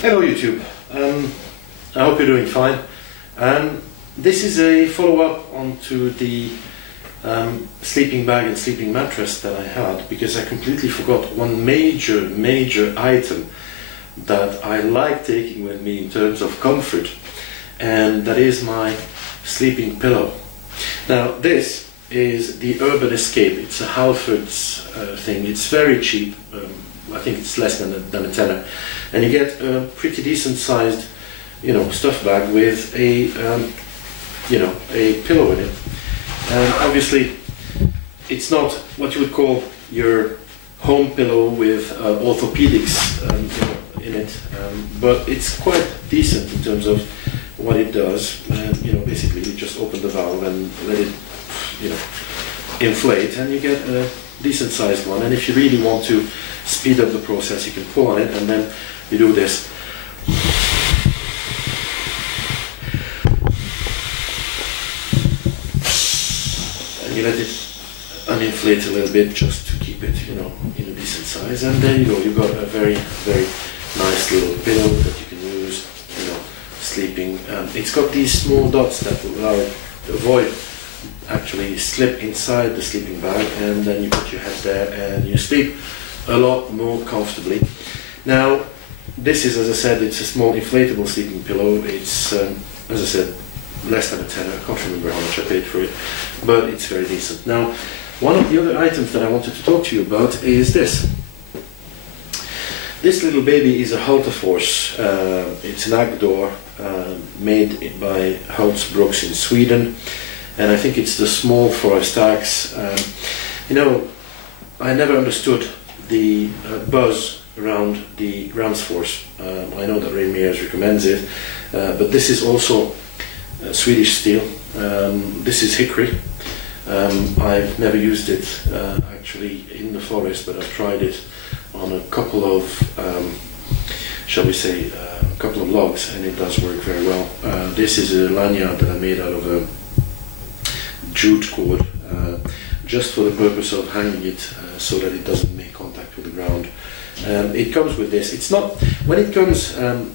Hello YouTube, I hope you're doing fine. This is a follow-up onto the sleeping bag and sleeping mattress that I had, because I completely forgot one major item that I like taking with me in terms of comfort, and that is my sleeping pillow. Now this is the Urban Escape. It's a Hultafors thing. It's very cheap. I think it's less than a tenner, and you get a pretty decent sized, stuff bag with a, a pillow in it. And obviously, it's not what you would call your home pillow with orthopedics, in it, but it's quite decent in terms of what it does. Basically, you just open the valve and let it, inflate, and you get a decent sized one. And if you really want to speed up the process, you can pull on it, and then you do this. And you let it uninflate a little bit just to keep it, in a decent size. And there you go, you've got a very nice little pillow that you can use, sleeping. It's got these small dots that will allow it to avoid actually slip inside the sleeping bag, and then you put your head there and you sleep a lot more comfortably. Now this is, as I said, it's a small inflatable sleeping pillow. It's as I said, less than a tenner. I can't remember how much I paid for it, but it's very decent. Now, one of the other items that I wanted to talk to you about is this. This little baby is a Hultafors. It's an Agdor made by Hultafors in Sweden, and I think it's the small forest axe. I never understood the buzz around the Gransfors. I know that Leonie recommends it, but this is also Swedish steel. This is hickory. I've never used it actually in the forest, but I've tried it on a couple of, shall we say, a couple of logs, and it does work very well. This is a lanyard that I made out of a jute cord, just for the purpose of hanging it so that it doesn't make contact with the ground. It comes with this. It's not, when it comes, the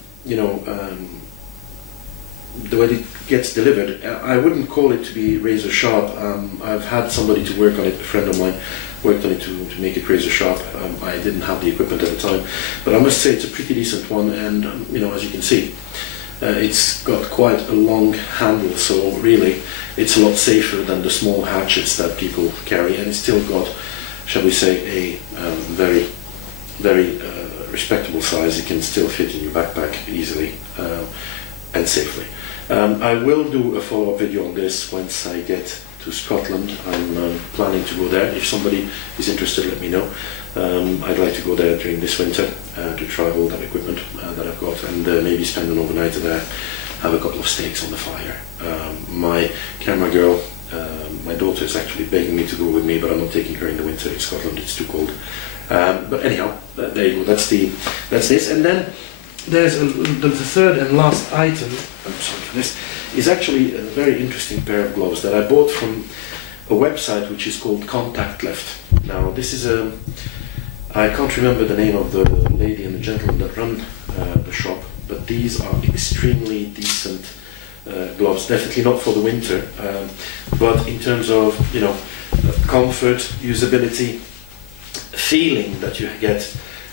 way it gets delivered, I wouldn't call it to be razor sharp. I've had somebody to work on it, a friend of mine worked on it to make it razor sharp. I didn't have the equipment at the time, but I must say it's a pretty decent one, and as you can see, it's got quite a long handle, so really it's a lot safer than the small hatchets that people carry, and it's still got, shall we say, a very respectable size. It can still fit in your backpack easily and safely. I will do a follow-up video on this once I get to Scotland. I'm planning to go there. If somebody is interested, let me know. I'd like to go there during this winter to try all that equipment that I've got, and maybe spend an overnight there, have a couple of steaks on the fire. My camera girl, my daughter, is actually begging me to go with me, but I'm not taking her in the winter in Scotland. It's too cold. But anyhow, there you go. That's this. And then there's the third and last item. I'm sorry for this. Is actually a very interesting pair of gloves that I bought from a website which is called Contact Left. Now this is I can't remember the name of the lady and the gentleman that run the shop, but these are extremely decent gloves. Definitely not for the winter, but in terms of comfort, usability, feeling that you get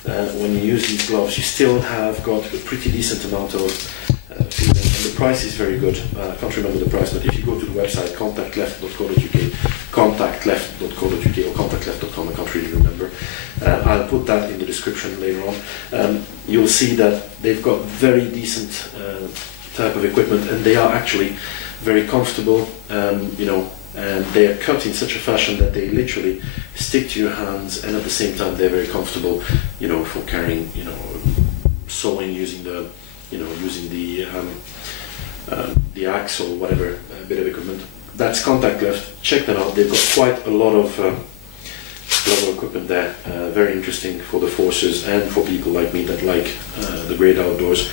when you use these gloves, you still have got a pretty decent amount of feeling, and the price is very good. I can't remember the price, but if you go to the website contactleft.co.uk, contactleft.co.uk or contactleft.com, I can't really remember. I'll put that in the description later on. You'll see that they've got very decent type of equipment, and they are actually very comfortable, and they are cut in such a fashion that they literally stick to your hands, and at the same time they're very comfortable, for carrying, sewing using the, the axe or whatever bit of equipment. That's Contact Left. Check them out. They've got quite a lot of equipment there. Very interesting for the forces and for people like me that like the great outdoors.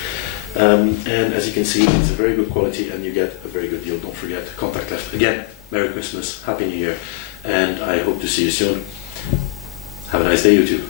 And as you can see, it's a very good quality, and you get a very good deal. Don't forget, Contact Left. Again, Merry Christmas, Happy New Year, and I hope to see you soon. Have a nice day, YouTube.